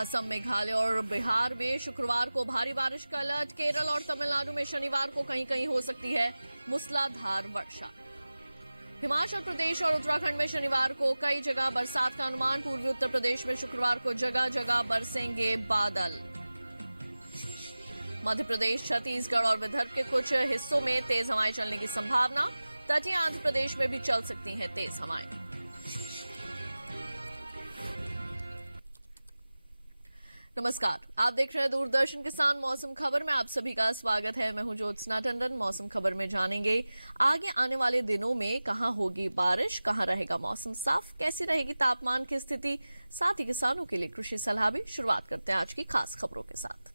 असम, मेघालय और बिहार में शुक्रवार को भारी बारिश का अलर्ट। केरल और तमिलनाडु में शनिवार को कहीं कहीं हो सकती है मूसलाधार वर्षा। हिमाचल प्रदेश और उत्तराखंड में शनिवार को कई जगह बरसात का अनुमान। पूर्वी उत्तर प्रदेश में शुक्रवार को जगह जगह बरसेंगे बादल। मध्य प्रदेश, छत्तीसगढ़ और विदर्भ के कुछ हिस्सों में तेज हवाएं चलने की संभावना। तटीय आंध्र प्रदेश में भी चल सकती हैं तेज हवाएं। नमस्कार, आप देख रहे हैं दूरदर्शन किसान मौसम खबर में। आप सभी का स्वागत है। मैं हूं ज्योत्सना टंडन। मौसम खबर में जानेंगे आगे आने वाले दिनों में कहां होगी बारिश, कहां रहेगा मौसम साफ, कैसी रहेगी तापमान की स्थिति, साथ ही किसानों के लिए कृषि सलाह भी। शुरुआत करते हैं आज की खास खबरों के साथ।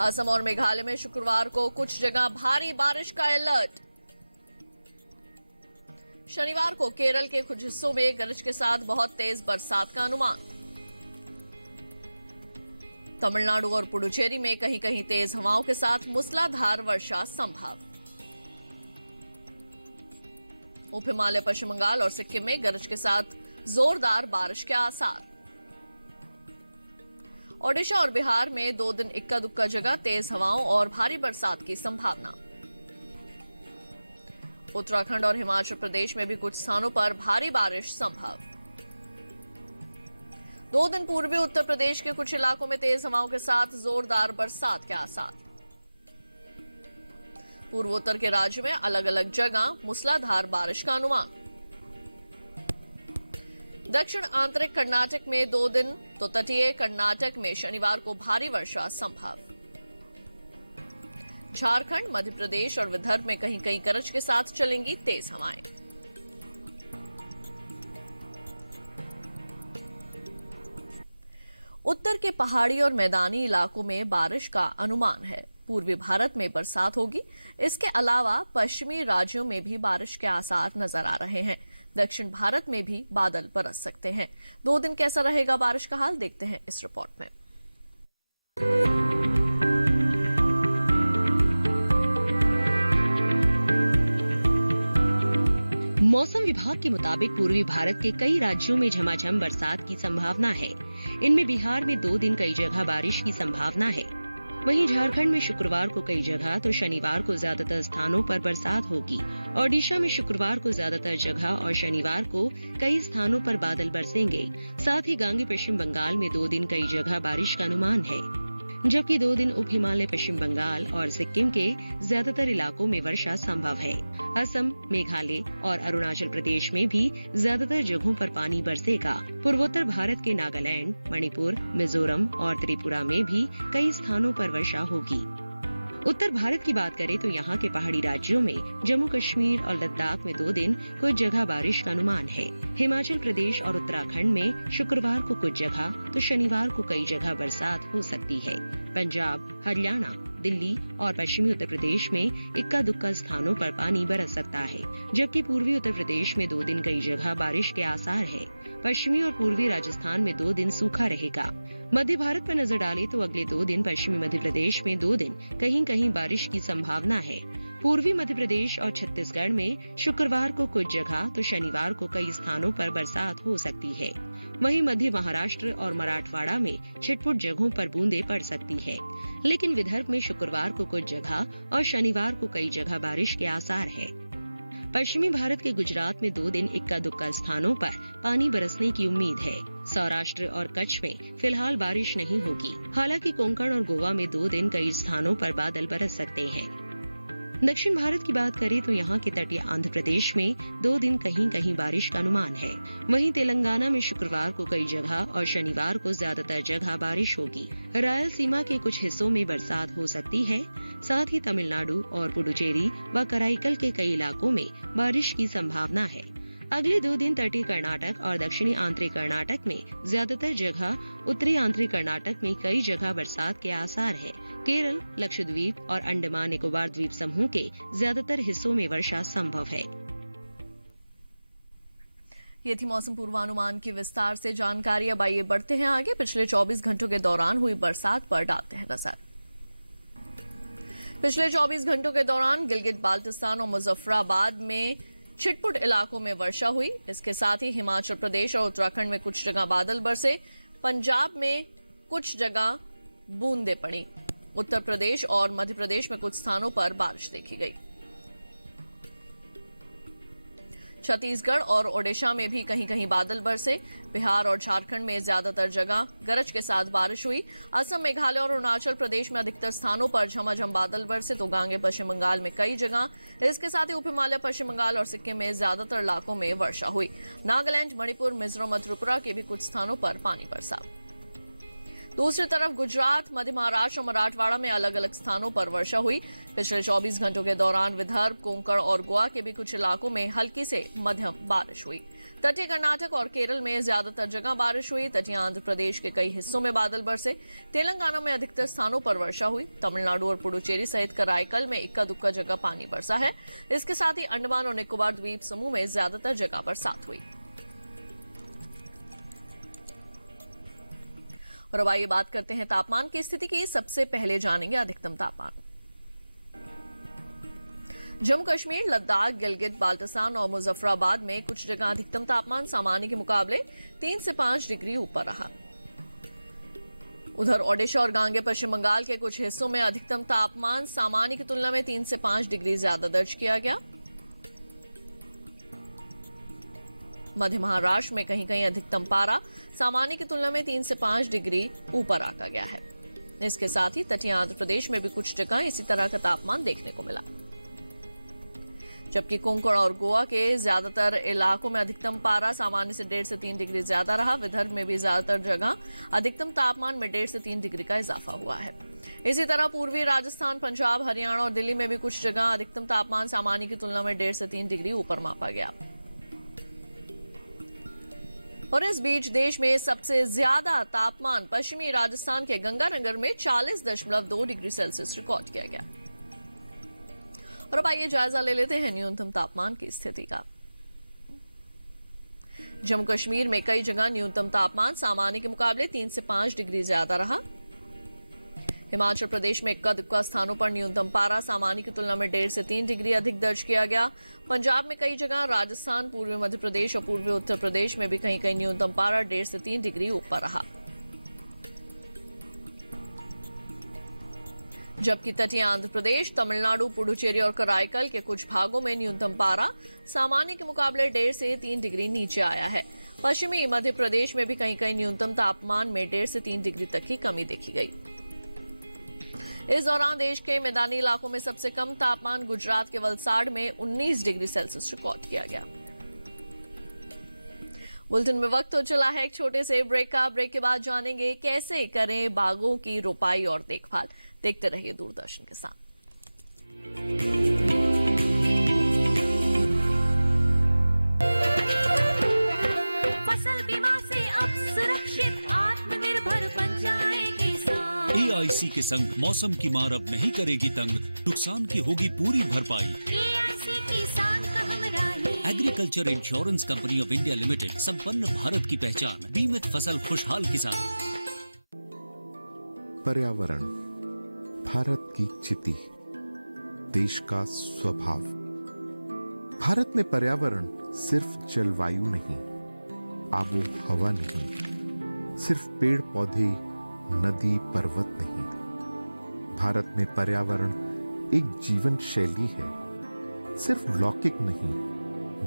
असम और मेघालय में शुक्रवार को कुछ जगह भारी बारिश का अलर्ट। शनिवार को केरल के कुछ हिस्सों में गरज के साथ बहुत तेज बरसात का अनुमान। तमिलनाडु और पुडुचेरी में कहीं कहीं तेज हवाओं के साथ मूसलाधार वर्षा संभव। उप हिमालय, पश्चिम बंगाल और सिक्किम में गरज के साथ जोरदार बारिश के आसार। ओडिशा और बिहार में 2 दिन इक्का दुक्का जगह तेज हवाओं और भारी बरसात की संभावना। उत्तराखंड और हिमाचल प्रदेश में भी कुछ स्थानों पर भारी बारिश संभव। 2 दिन पूर्वी उत्तर प्रदेश के कुछ इलाकों में तेज हवाओं के साथ जोरदार बरसात के आसार। पूर्वोत्तर के राज्य में अलग अलग जगह मूसलाधार बारिश का अनुमान। दक्षिण आंतरिक कर्नाटक में 2 दिन तो तटीय कर्नाटक में शनिवार को भारी वर्षा संभव। झारखंड, मध्य प्रदेश और विदर्भ में कहीं कहीं गरज के साथ चलेंगी तेज हवाएं। उत्तर के पहाड़ी और मैदानी इलाकों में बारिश का अनुमान है। पूर्वी भारत में बरसात होगी। इसके अलावा पश्चिमी राज्यों में भी बारिश के आसार नजर आ रहे हैं। दक्षिण भारत में भी बादल बरस सकते हैं। 2 दिन कैसा रहेगा बारिश का हाल, देखते हैं इस रिपोर्ट में। मौसम विभाग के मुताबिक पूर्वी भारत के कई राज्यों में झमाझम बरसात की संभावना है। इनमें बिहार में 2 दिन कई जगह बारिश की संभावना है। वहीं झारखंड में शुक्रवार को कई जगह तो शनिवार को ज्यादातर स्थानों पर बरसात होगी। ओडिशा में शुक्रवार को ज्यादातर जगह और शनिवार को कई स्थानों पर बादल बरसेंगे। साथ ही गांगी पश्चिम बंगाल में 2 दिन कई जगह बारिश का अनुमान है, जबकि 2 दिन उप हिमालय, पश्चिम बंगाल और सिक्किम के ज्यादातर इलाकों में वर्षा संभव है। असम, मेघालय और अरुणाचल प्रदेश में भी ज्यादातर जगहों पर पानी बरसेगा। पूर्वोत्तर भारत के नागालैंड, मणिपुर, मिजोरम और त्रिपुरा में भी कई स्थानों पर वर्षा होगी। उत्तर भारत की बात करें तो यहाँ के पहाड़ी राज्यों में जम्मू कश्मीर और लद्दाख में 2 दिन कुछ जगह बारिश का अनुमान है। हिमाचल प्रदेश और उत्तराखंड में शुक्रवार को कुछ जगह तो शनिवार को कई जगह बरसात हो सकती है। पंजाब, हरियाणा, दिल्ली और पश्चिमी उत्तर प्रदेश में इक्का दुक्का स्थानों पर पानी बरस सकता है, जबकि पूर्वी उत्तर प्रदेश में 2 दिन कई जगह बारिश के आसार है। पश्चिमी और पूर्वी राजस्थान में 2 दिन सूखा रहेगा। मध्य भारत पर नजर डालें तो अगले 2 दिन पश्चिमी मध्य प्रदेश में 2 दिन कहीं कहीं बारिश की संभावना है। पूर्वी मध्य प्रदेश और छत्तीसगढ़ में शुक्रवार को कुछ जगह तो शनिवार को कई स्थानों पर बरसात हो सकती है। वहीं मध्य महाराष्ट्र और मराठवाड़ा में छिटपुट जगहों पर बूंदें पड़ सकती है, लेकिन विदर्भ में शुक्रवार को कुछ जगह और शनिवार को कई जगह बारिश के आसार है। पश्चिमी भारत के गुजरात में 2 दिन इक्का दुक्का स्थानों पर पानी बरसने की उम्मीद है। सौराष्ट्र और कच्छ में फिलहाल बारिश नहीं होगी। हालांकि कोंकण और गोवा में 2 दिन कई स्थानों पर बादल बरस सकते हैं। दक्षिण भारत की बात करें तो यहाँ के तटीय आंध्र प्रदेश में 2 दिन कहीं कहीं बारिश का अनुमान है। वहीं तेलंगाना में शुक्रवार को कई जगह और शनिवार को ज्यादातर जगह बारिश होगी। रायलसीमा के कुछ हिस्सों में बरसात हो सकती है। साथ ही तमिलनाडु और पुडुचेरी व कराईकल के कई इलाकों में बारिश की संभावना है। अगले 2 दिन तटीय कर्नाटक और दक्षिणी आंतरिक कर्नाटक में ज्यादातर जगह, उत्तरी आंतरिक कर्नाटक में कई जगह बरसात के आसार है। केरल, लक्षद्वीप और अंडमान निकोबार द्वीप समूह के ज्यादातर हिस्सों में वर्षा संभव है। ये थी मौसम पूर्वानुमान की विस्तार से जानकारी। अब आइए बढ़ते हैं आगे। पिछले 24 घंटों के दौरान हुई बरसात पर डालते हैं नजर। पिछले 24 घंटों के दौरान गिलगित बाल्टिस्तान और मुजफ्फराबाद में छिटपुट इलाकों में वर्षा हुई। इसके साथ ही हिमाचल प्रदेश और उत्तराखंड में कुछ जगह बादल बरसे। पंजाब में कुछ जगह बूंदें पड़ी। उत्तर प्रदेश और मध्य प्रदेश में कुछ स्थानों पर बारिश देखी गई। छत्तीसगढ़ और ओडिशा में भी कहीं कहीं बादल बरसे। बिहार और झारखंड में ज्यादातर जगह गरज के साथ बारिश हुई। असम, मेघालय और अरुणाचल प्रदेश में अधिकतर स्थानों पर झमाझम बादल बरसे तो गांगे पश्चिम बंगाल में कई जगह। इसके साथ ही उप हिमालय, पश्चिम बंगाल और सिक्किम में ज्यादातर इलाकों में वर्षा हुई। नागालैंड, मणिपुर, मिजोरम और त्रिपुरा के भी कुछ स्थानों पर पानी बरसा। दूसरी तरफ गुजरात, मध्य महाराष्ट्र और मराठवाड़ा में अलग अलग स्थानों पर वर्षा हुई। पिछले 24 घंटों के दौरान विदर्भ, कोंकण और गोवा के भी कुछ इलाकों में हल्की से मध्यम बारिश हुई। तटीय कर्नाटक और केरल में ज्यादातर जगह बारिश हुई। तटीय आंध्र प्रदेश के कई हिस्सों में बादल बरसे। तेलंगाना में अधिकतर स्थानों पर वर्षा हुई। तमिलनाडु और पुडुचेरी सहित कराईकल में इक्का दुक्का जगह पानी बरसा है। इसके साथ ही अंडमान और निकोबार द्वीप समूह में ज्यादातर जगह बरसात हुई। और अब आइए बात करते हैं तापमान की स्थिति की। सबसे पहले जानेंगे अधिकतम तापमान। जम्मू कश्मीर, लद्दाख, गिलगित, बाल्टिस्तान और मुजफ्फराबाद में कुछ जगह अधिकतम तापमान सामान्य के मुकाबले 3 से 5 डिग्री ऊपर रहा। उधर ओडिशा और गांगे पश्चिम बंगाल के कुछ हिस्सों में अधिकतम तापमान सामान्य की तुलना में 3 से 5 डिग्री ज्यादा दर्ज किया गया। मध्य महाराष्ट्र में कहीं कहीं अधिकतम पारा सामान्य की तुलना में 3 से 5 डिग्री ऊपर आका गया है। इसके साथ ही तटीय आंध्र प्रदेश में भी कुछ जगह इसी तरह का तापमान देखने को मिला। जबकि कोंकण और गोवा के ज्यादातर इलाकों में अधिकतम पारा सामान्य से 1.5 से 3 डिग्री ज्यादा रहा। विदर्भ में भी ज्यादातर जगह अधिकतम तापमान में 1.5 से 3 डिग्री का इजाफा हुआ है। इसी तरह पूर्वी राजस्थान, पंजाब, हरियाणा और दिल्ली में भी कुछ जगह अधिकतम तापमान सामान्य की तुलना में 1.5 से 3 डिग्री ऊपर मापा गया। और इस बीच देश में सबसे ज्यादा तापमान पश्चिमी राजस्थान के गंगानगर में 40.2 डिग्री सेल्सियस रिकॉर्ड किया गया। और अब आइए जायजा ले लेते हैं न्यूनतम तापमान की स्थिति का। जम्मू कश्मीर में कई जगह न्यूनतम तापमान सामान्य के मुकाबले 3 से 5 डिग्री ज्यादा रहा। हिमाचल प्रदेश में इक्का दुक्का स्थानों पर न्यूनतम पारा सामान्य की तुलना में 1.5 से 3 डिग्री अधिक दर्ज किया गया। पंजाब में कई जगह, राजस्थान, पूर्वी मध्य प्रदेश और पूर्वी उत्तर प्रदेश में भी कहीं कहीं न्यूनतम पारा 1.5 से 3 डिग्री ऊपर रहा। जबकि तटीय आंध्र प्रदेश, तमिलनाडु, पुडुचेरी और कराईकल के कुछ भागों में न्यूनतम पारा सामान्य के मुकाबले 1.5 से 3 डिग्री नीचे आया है। पश्चिमी मध्य प्रदेश में भी कहीं कहीं न्यूनतम तापमान में 1.5 से 3 डिग्री तक की कमी देखी गई। इस दौरान देश के मैदानी इलाकों में सबसे कम तापमान गुजरात के वलसाड़ में 19 डिग्री सेल्सियस रिकॉर्ड किया गया। बुलेटिन में वक्त हो चला है एक छोटे से ब्रेक का। ब्रेक के बाद जानेंगे कैसे करें बागों की रोपाई और देखभाल। देखते रहिए दूरदर्शन के साथ। फसल बीमा से अब सुरक्षित आत्मनिर्भर बन जाए किसान। AIC के संग मौसम की मार अब नहीं करेगी तंग, नुकसान की होगी पूरी भरपाई। AIC किसान का हमराही। Agriculture insurance company of India limited, संपन्न भारत की पहचान, बीमित फसल खुशहाल किसान। पर्यावरण भारत की चिति, देश का स्वभाव। भारत में पर्यावरण सिर्फ जलवायु नहीं, आबो हवा नहीं, सिर्फ पेड़ पौधे, नदी पर्वत नहीं। भारत में पर्यावरण एक जीवन शैली है, सिर्फ लौकिक नहीं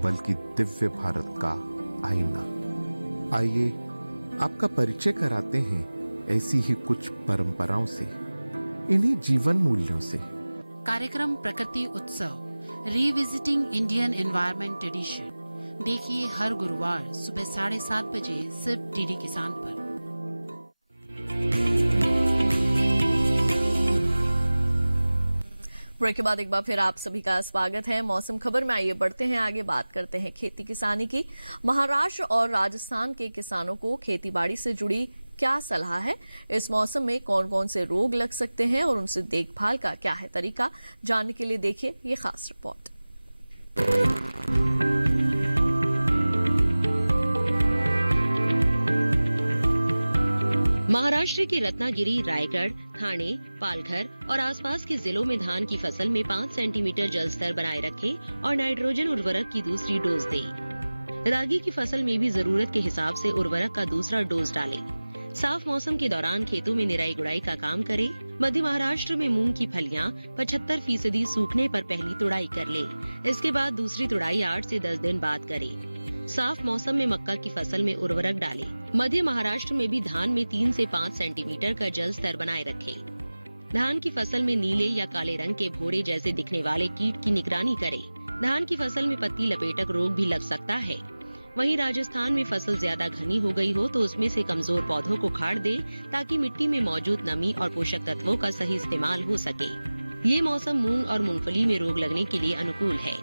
बल्कि दिव्य भारत का आईना। आइए आपका परिचय कराते हैं ऐसी ही कुछ परंपराओं से, इन्हीं जीवन मूल्यों से। कार्यक्रम प्रकृति उत्सव रिविजिटिंग इंडियन एनवायरनमेंट ट्रेडिशन देखिए हर गुरुवार सुबह 7:30 बजे सिर्फ डीडी किसान पर। ब्रेक के बाद एक बार फिर आप सभी का स्वागत है मौसम खबर में। आइए बढ़ते हैं आगे, बात करते हैं खेती किसानी की। महाराष्ट्र और राजस्थान के किसानों को खेतीबाड़ी से जुड़ी क्या सलाह है, इस मौसम में कौन कौन से रोग लग सकते हैं और उनसे देखभाल का क्या है तरीका, जानने के लिए देखिए ये खास रिपोर्ट। महाराष्ट्र के रत्नागिरी, रायगढ़, थाने, पालघर और आसपास के जिलों में धान की फसल में 5 सेंटीमीटर जल स्तर बनाए रखें और नाइट्रोजन उर्वरक की दूसरी डोज दें। रागी की फसल में भी जरूरत के हिसाब से उर्वरक का दूसरा डोज डालें। साफ मौसम के दौरान खेतों में निराई गुड़ाई का काम करें। मध्य महाराष्ट्र में मूंग की फलियां 75% सूखने पर पहली तुड़ाई कर लें। इसके बाद दूसरी तुड़ाई 8 से 10 दिन बाद करें। साफ मौसम में मक्का की फसल में उर्वरक डालें। मध्य महाराष्ट्र में भी धान में 3 से 5 सेंटीमीटर का जल स्तर बनाए रखें। धान की फसल में नीले या काले रंग के भोरे जैसे दिखने वाले कीट की निगरानी करें। धान की फसल में पत्ती लपेटक रोग भी लग सकता है। वहीं राजस्थान में फसल ज्यादा घनी हो गई हो तो उसमें से कमजोर पौधों को खाड़ दे ताकि मिट्टी में मौजूद नमी और पोषक तत्वों का सही इस्तेमाल हो सके। ये मौसम मूंग और मूंगफली में रोग लगने के लिए अनुकूल है।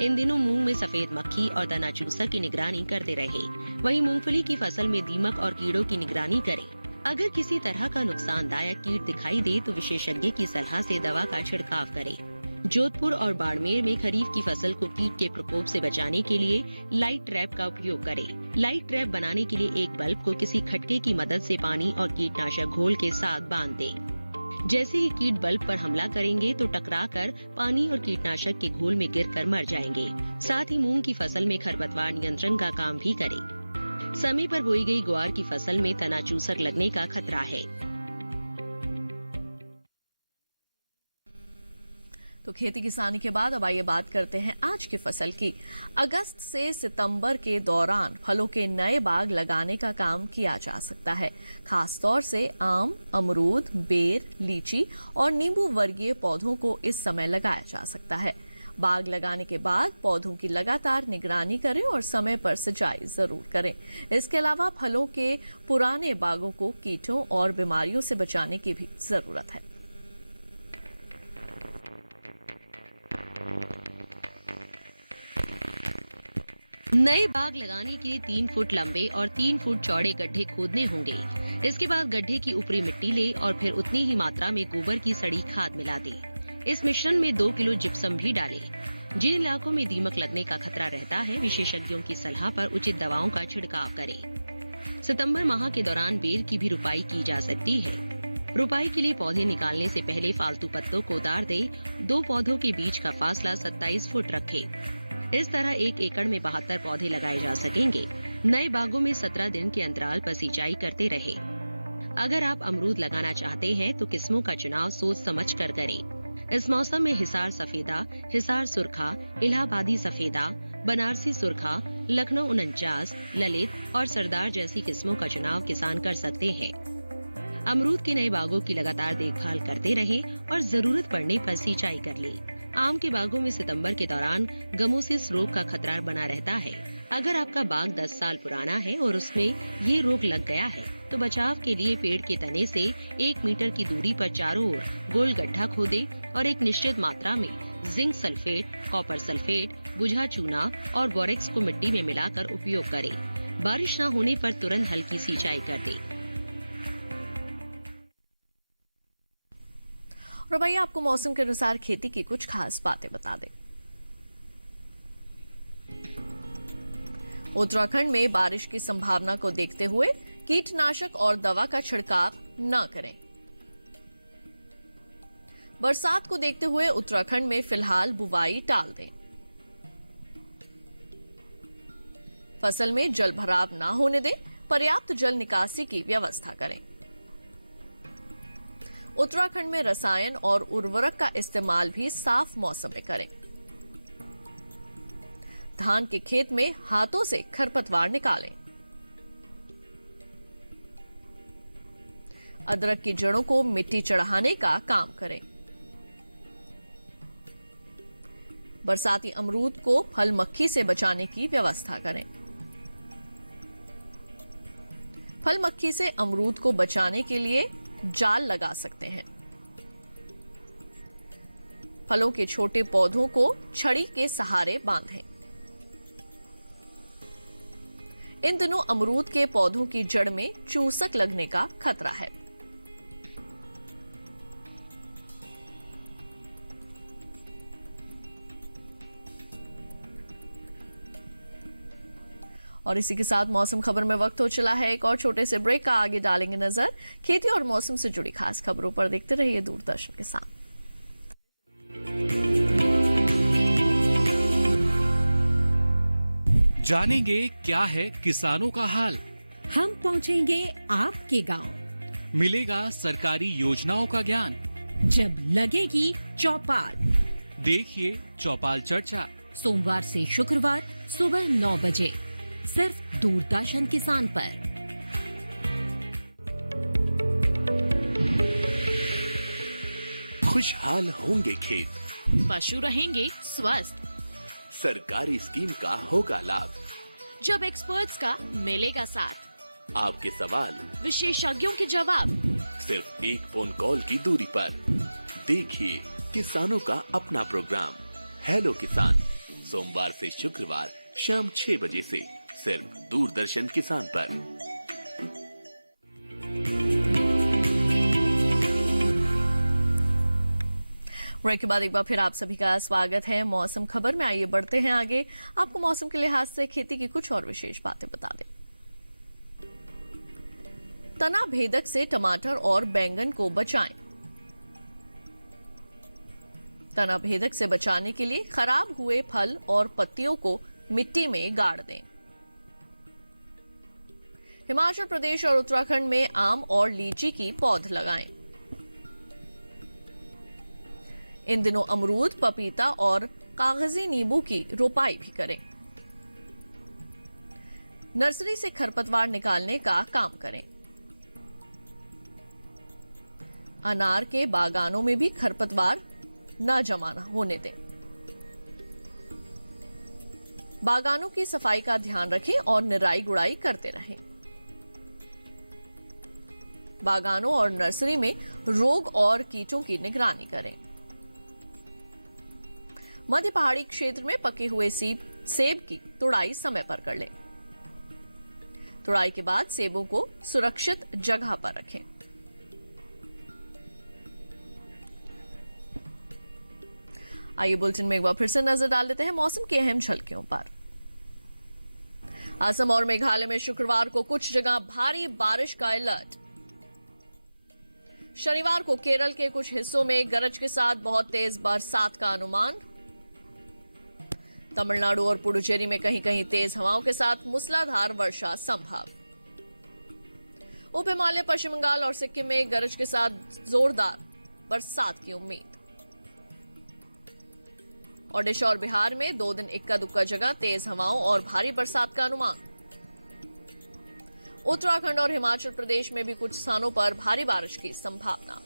इन दिनों मूंग में सफेद मक्खी और तना चूसक की निगरानी करते रहे। वहीं मूंगफली की फसल में दीमक और कीड़ों की निगरानी करें। अगर किसी तरह का नुकसानदायक कीट दिखाई दे तो विशेषज्ञ की सलाह से दवा का छिड़काव करें। जोधपुर और बाड़मेर में खरीफ की फसल को कीट के प्रकोप से बचाने के लिए लाइट ट्रैप का उपयोग करें। लाइट ट्रैप बनाने के लिए एक बल्ब को किसी खटके की मदद से पानी और कीटनाशक घोल के साथ बांध दें। जैसे ही कीट बल्ब पर हमला करेंगे तो टकराकर पानी और कीटनाशक के घोल में गिरकर मर जाएंगे। साथ ही मूंग की फसल में खरपतवार नियंत्रण का काम भी करें। समय पर बोई गई ग्वार की फसल में तना चूसक लगने का खतरा है। तो खेती किसानी के बाद अब आइए बात करते हैं आज की फसल की। अगस्त से सितंबर के दौरान फलों के नए बाग लगाने का काम किया जा सकता है। खास तौर से आम, अमरूद, बेर, लीची और नींबू वर्गीय पौधों को इस समय लगाया जा सकता है। बाग लगाने के बाद पौधों की लगातार निगरानी करें और समय पर सिंचाई जरूर करें। इसके अलावा फलों के पुराने बागों को कीटों और बीमारियों से बचाने की भी जरूरत है। नए बाग लगाने के लिए 3 फुट लंबे और 3 फुट चौड़े गड्ढे खोदने होंगे। इसके बाद गड्ढे की ऊपरी मिट्टी ले और फिर उतनी ही मात्रा में गोबर की सड़ी खाद मिला दें। इस मिश्रण में 2 किलो जिप्सम भी डालें। जिन इलाकों में दीमक लगने का खतरा रहता है, विशेषज्ञों की सलाह पर उचित दवाओं का छिड़काव करें। सितंबर माह के दौरान बेर की भी रुपाई की जा सकती है। रुपाई के लिए पौधे निकालने से पहले फालतू पत्तों को उतार दे। 2 पौधों के बीच का फासला 27 फुट रखें। इस तरह 1 एकड़ में 72 पौधे लगाए जा सकेंगे। नए बागों में 17 दिन के अंतराल पर सिंचाई करते रहे। अगर आप अमरूद लगाना चाहते हैं तो किस्मों का चुनाव सोच समझ कर करें। इस मौसम में हिसार सफेदा, हिसार सुरखा, इलाहाबादी सफेदा, बनारसी सुरखा, लखनऊ 49, ललित और सरदार जैसी किस्मों का चुनाव किसान कर सकते हैं। अमरूद के नए बागों की लगातार देखभाल करते रहें और जरूरत पड़ने पर सिंचाई कर लें। आम के बागों में सितंबर के दौरान गमोसिस रोग का खतरा बना रहता है। अगर आपका बाग 10 साल पुराना है और उसमें ये रोग लग गया है तो बचाव के लिए पेड़ के तने से 1 मीटर की दूरी पर चारों ओर गोल गड्ढा खोदे और एक निश्चित मात्रा में जिंक सल्फेट, कॉपर सल्फेट, बुझा चूना और बोरेक्स को मिट्टी में मिलाकर उपयोग करें। बारिश न होने पर तुरंत हल्की सिंचाई कर दें। और भैया आपको मौसम के अनुसार खेती की कुछ खास बातें बता दें। उत्तराखंड में बारिश की संभावना को देखते हुए कीटनाशक और दवा का छिड़काव न करें। बरसात को देखते हुए उत्तराखंड में फिलहाल बुवाई टाल दें। फसल में जल भराव न होने दें। पर्याप्त जल निकासी की व्यवस्था करें। उत्तराखंड में रसायन और उर्वरक का इस्तेमाल भी साफ मौसम में करें। धान के खेत में हाथों से खरपतवार निकालें। अदरक की जड़ों को मिट्टी चढ़ाने का काम करें। बरसाती अमरूद को फल मक्खी से बचाने की व्यवस्था करें। फल मक्खी से अमरूद को बचाने के लिए जाल लगा सकते हैं। फलों के छोटे पौधों को छड़ी के सहारे बांधें। इन दिनों अमरूद के पौधों की जड़ में चूसक लगने का खतरा है। और इसी के साथ मौसम खबर में वक्त हो चला है एक और छोटे से ब्रेक का। आगे डालेंगे नजर खेती और मौसम से जुड़ी खास खबरों पर। देखते रहिए दूरदर्शन के साथ। जानेंगे क्या है किसानों का हाल। हम पहुंचेंगे आपके गांव। मिलेगा सरकारी योजनाओं का ज्ञान। जब लगेगी चौपाल, देखिए चौपाल चर्चा सोमवार से शुक्रवार सुबह 9 बजे सिर्फ दूरदर्शन किसान पर। खुशहाल होंगे खेत, पशु रहेंगे स्वस्थ, सरकारी स्कीम का होगा लाभ। जब एक्सपर्ट्स का मिलेगा साथ, आपके सवाल विशेषज्ञों के जवाब, सिर्फ एक फोन कॉल की दूरी पर। देखिए किसानों का अपना प्रोग्राम हेलो किसान, सोमवार से शुक्रवार शाम 6 बजे से सिर्फ दूरदर्शन किसान पर। ब्रेक के बाद एक बार फिर आप सभी का स्वागत है मौसम खबर में। आइए बढ़ते हैं आगे, आपको मौसम के लिहाज से खेती की कुछ और विशेष बातें बता दें। तना भेदक से टमाटर और बैंगन को बचाएं। तना भेदक से बचाने के लिए खराब हुए फल और पत्तियों को मिट्टी में गाड़ दें। हिमाचल प्रदेश और उत्तराखंड में आम और लीची की पौध लगाएं। इन दिनों अमरूद, पपीता और कागजी नींबू की रोपाई भी करें। नर्सरी से खरपतवार निकालने का काम करें। अनार के बागानों में भी खरपतवार न जमा होने दें। बागानों की सफाई का ध्यान रखें और निराई गुड़ाई करते रहें। बागानों और नर्सरी में रोग और कीटों की निगरानी करें। मध्य पहाड़ी क्षेत्र में पके हुए सेब की तुड़ाई समय पर कर लें। तुड़ाई के बाद सेबों को सुरक्षित जगह पर रखें। आइए बुलेटिन में एक बार फिर से नजर डाल लेते हैं मौसम की अहम झलकियों पर। असम और मेघालय में शुक्रवार को कुछ जगह भारी बारिश का अलर्ट। शनिवार को केरल के कुछ हिस्सों में गरज के साथ बहुत तेज बरसात का अनुमान। तमिलनाडु और पुडुचेरी में कहीं कहीं तेज हवाओं के साथ मूसलाधार वर्षा संभव। उप हिमालय, पश्चिम बंगाल और सिक्किम में गरज के साथ जोरदार बरसात की उम्मीद। ओडिशा और बिहार में 2 दिन इक्का दुक्का जगह तेज हवाओं और भारी बरसात का अनुमान। उत्तराखंड और हिमाचल प्रदेश में भी कुछ स्थानों पर भारी बारिश की संभावना।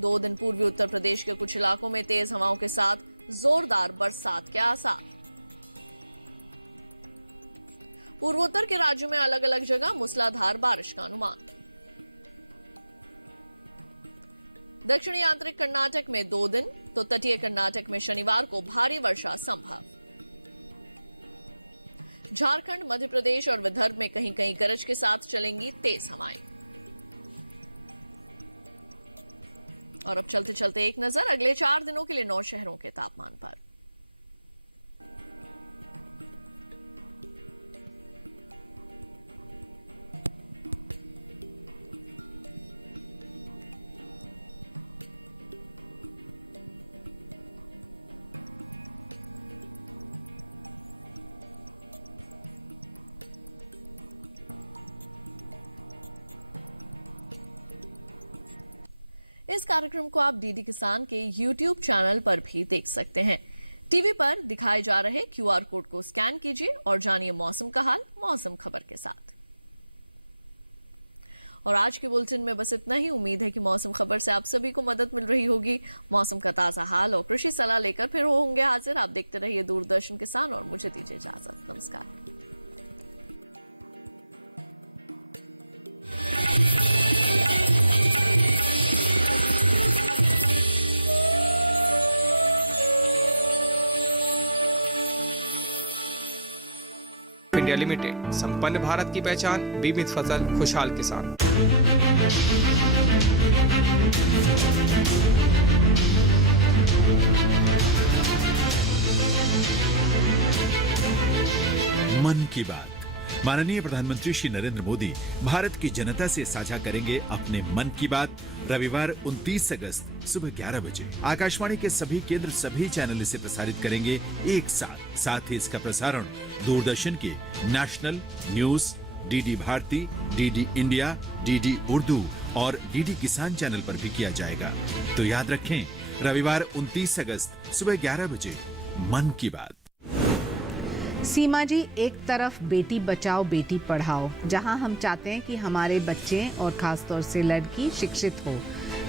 2 दिन पूर्वी उत्तर प्रदेश के कुछ इलाकों में तेज हवाओं के साथ जोरदार बरसात के आसार। पूर्वोत्तर के राज्यों में अलग अलग जगह मूसलाधार बारिश का अनुमान। दक्षिणी आंतरिक कर्नाटक में 2 दिन तो तटीय कर्नाटक में शनिवार को भारी वर्षा संभव। झारखंड, मध्य प्रदेश और विदर्भ में कहीं कहीं गरज के साथ चलेंगी तेज हवाएं। और अब चलते चलते एक नजर अगले 4 दिनों के लिए 9 शहरों के तापमान पर। इस कार्यक्रम को आप डीडी किसान के YouTube चैनल पर भी देख सकते हैं। टीवी पर दिखाए जा रहे QR कोड को स्कैन कीजिए और जानिए मौसम का हाल मौसम खबर के साथ। और आज के बुलेटिन में बस इतना ही। उम्मीद है कि मौसम खबर से आप सभी को मदद मिल रही होगी। मौसम का ताजा हाल और कृषि सलाह लेकर फिर होंगे हाजिर। आप देखते रहिए दूरदर्शन किसान और मुझे दीजिए इजाजत। नमस्कार। इंडिया लिमिटेड, संपन्न भारत की पहचान, बीमित फसल, खुशहाल किसान। की बात। माननीय प्रधानमंत्री श्री नरेंद्र मोदी भारत की जनता से साझा करेंगे अपने मन की बात रविवार 29 अगस्त सुबह 11 बजे। आकाशवाणी के सभी केंद्र सभी चैनल इसे प्रसारित करेंगे एक साथ। साथ ही इसका प्रसारण दूरदर्शन के national news, DD Bharati, DD India, DD Urdu और डीडी किसान चैनल पर भी किया जाएगा। तो याद रखें, रविवार 29 अगस्त सुबह 11 बजे मन की बात। सीमा जी, एक तरफ बेटी बचाओ बेटी पढ़ाओ, जहां हम चाहते हैं कि हमारे बच्चे और खासतौर से लड़की शिक्षित हो,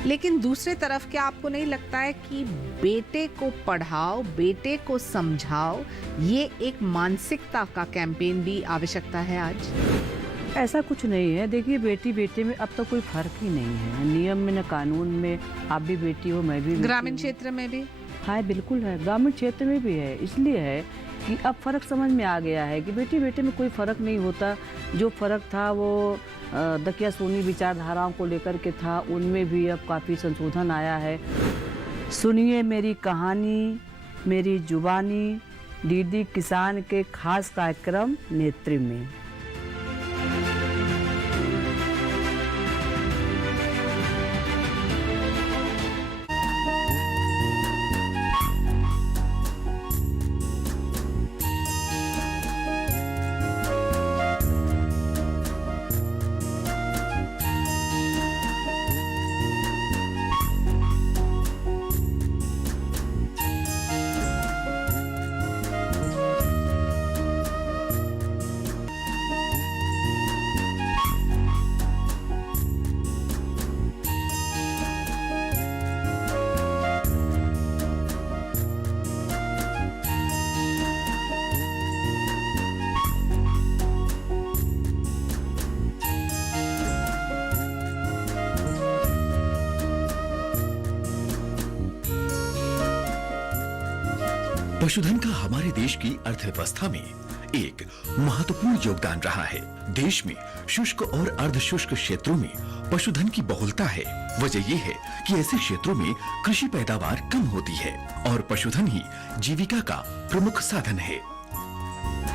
लेकिन दूसरी तरफ क्या आपको नहीं लगता है कि बेटे को पढ़ाओ, बेटे को समझाओ, ये एक मानसिकता का कैंपेन भी आवश्यकता है आज? ऐसा कुछ नहीं है। देखिए, बेटी बेटे में अब तो कोई फर्क ही नहीं है, नियम में न कानून में। आप भी बेटी हो, मैं भी। ग्रामीण क्षेत्र में भी हाँ बिल्कुल है, ग्रामीण क्षेत्र में भी है। इसलिए है कि अब फर्क समझ में आ गया है कि बेटी बेटे में कोई फर्क नहीं होता। जो फर्क था वो दकिया सोनी विचारधाराओं को लेकर के था, उनमें भी अब काफ़ी संशोधन आया है। सुनिए मेरी कहानी, मेरी जुबानी, डीडी किसान के खास कार्यक्रम नेत्री में। पशुधन का हमारे देश की अर्थव्यवस्था में एक महत्वपूर्ण योगदान रहा है। देश में शुष्क और अर्धशुष्क क्षेत्रों में पशुधन की बहुलता है। वजह यह है कि ऐसे क्षेत्रों में कृषि पैदावार कम होती है और पशुधन ही जीविका का प्रमुख साधन है।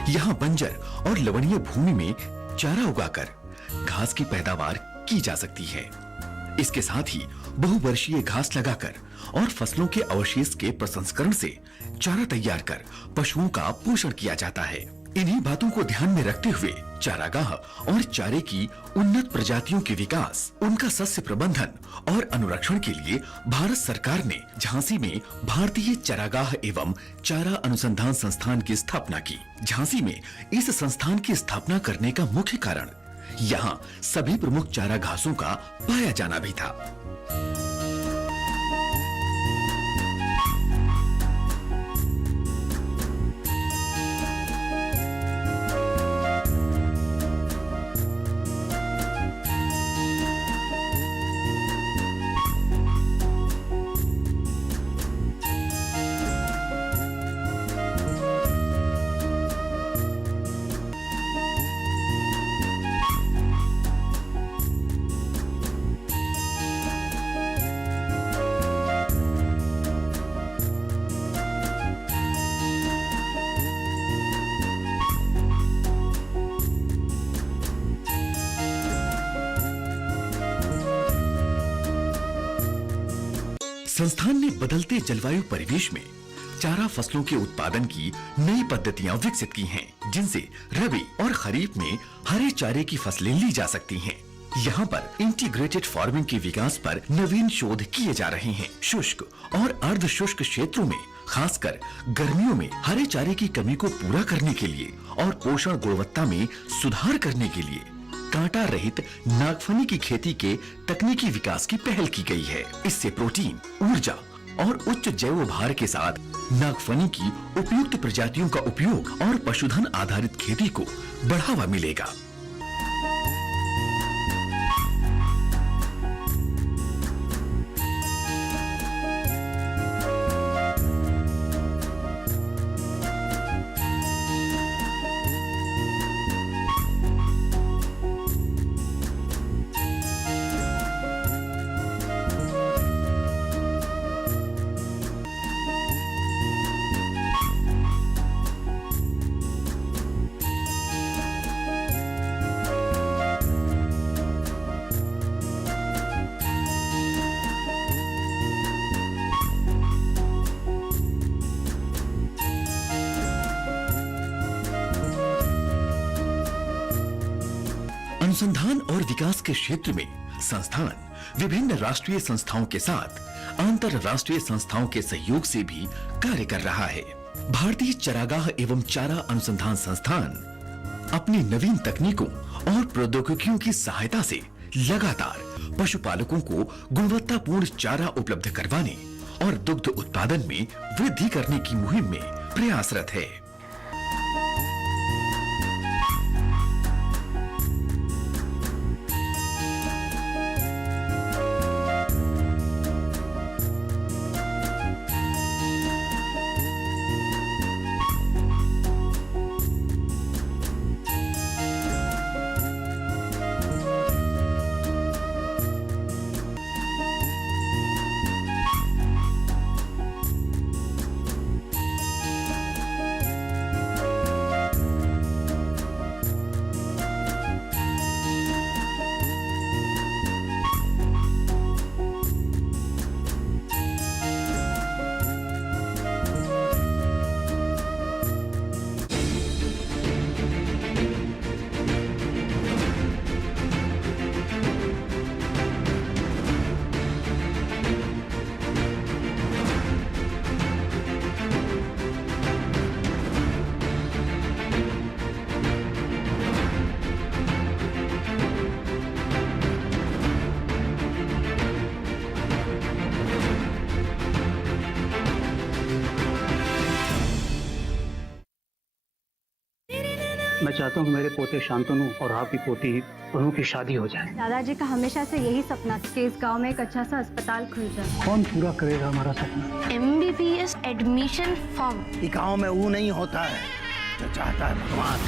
यहाँ बंजर और लवणीय भूमि में चारा उगाकर घास की पैदावार की जा सकती है। इसके साथ ही बहुवर्षीय घास लगाकर और फसलों के अवशेष के प्रसंस्करण से चारा तैयार कर पशुओं का पोषण किया जाता है। इन्हीं बातों को ध्यान में रखते हुए चारागाह और चारे की उन्नत प्रजातियों के विकास, उनका सस्य प्रबंधन और अनुरक्षण के लिए भारत सरकार ने झांसी में भारतीय चारागाह एवं चारा अनुसंधान संस्थान की स्थापना की। झांसी में इस संस्थान की स्थापना करने का मुख्य कारण यहाँ सभी प्रमुख चारा घासों का पाया जाना भी था। संस्थान ने बदलते जलवायु परिवेश में चारा फसलों के उत्पादन की नई पद्धतियां विकसित की हैं, जिनसे रबी और खरीफ में हरे चारे की फसलें ली जा सकती हैं। यहाँ पर इंटीग्रेटेड फार्मिंग के विकास पर नवीन शोध किए जा रहे हैं। शुष्क और अर्ध शुष्क क्षेत्रों में खासकर गर्मियों में हरे चारे की कमी को पूरा करने के लिए और पोषण गुणवत्ता में सुधार करने के लिए कांटा रहित नागफनी की खेती के तकनीकी विकास की पहल की गई है। इससे प्रोटीन, ऊर्जा और उच्च जैव भार के साथ नागफनी की उपयुक्त प्रजातियों का उपयोग और पशुधन आधारित खेती को बढ़ावा मिलेगा। अनुसंधान और विकास के क्षेत्र में संस्थान विभिन्न राष्ट्रीय संस्थाओं के साथ अंतरराष्ट्रीय संस्थाओं के सहयोग से भी कार्य कर रहा है। भारतीय चरागाह एवं चारा अनुसंधान संस्थान अपनी नवीन तकनीकों और प्रौद्योगिकियों की सहायता से लगातार पशुपालकों को गुणवत्तापूर्ण चारा उपलब्ध करवाने और दुग्ध उत्पादन में वृद्धि करने की मुहिम में प्रयासरत है। मैं चाहता हूँ मेरे पोते शांतनु और आपकी पोती अनु की शादी हो जाए। दादाजी का हमेशा से यही सपना था कि इस गांव में एक अच्छा सा अस्पताल खुल जाए। कौन पूरा करेगा हमारा सपना? MBBS admission form. ये गांव में वो नहीं होता है जो चाहता है भगवान,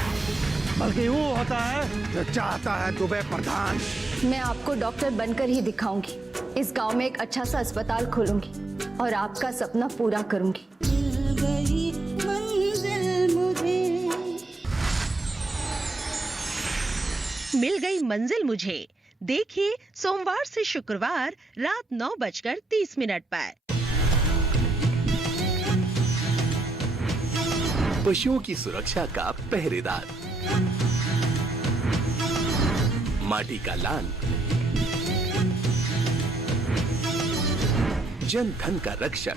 बल्कि वो होता है जो चाहता है दुबे प्रधान। मैं आपको डॉक्टर बनकर ही दिखाऊंगी। इस गांव में एक अच्छा सा अस्पताल खोलूंगी और आपका सपना पूरा करूंगी। मिल गई मंजिल मुझे। देखिए सोमवार से शुक्रवार रात 9:30 पर। पशुओं की सुरक्षा का पहरेदार, माटी का लाल, जन धन का रक्षक,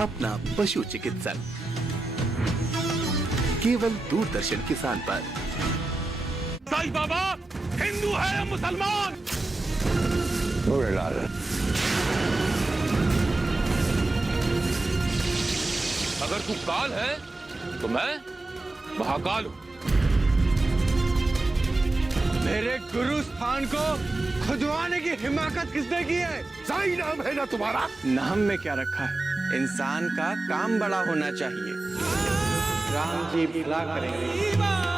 अपना पशु चिकित्सक, केवल दूरदर्शन किसान पर। साईं बाबा हिंदू है या मुसलमान? अगर तू काल है तो मैं महाकाल हूं। मेरे गुरु स्थान को खुदवाने की हिमाकत किसने की है? साईं नाम है ना तुम्हारा? नाम में क्या रखा है? इंसान का काम बड़ा होना चाहिए। राम जी भला करेंगे।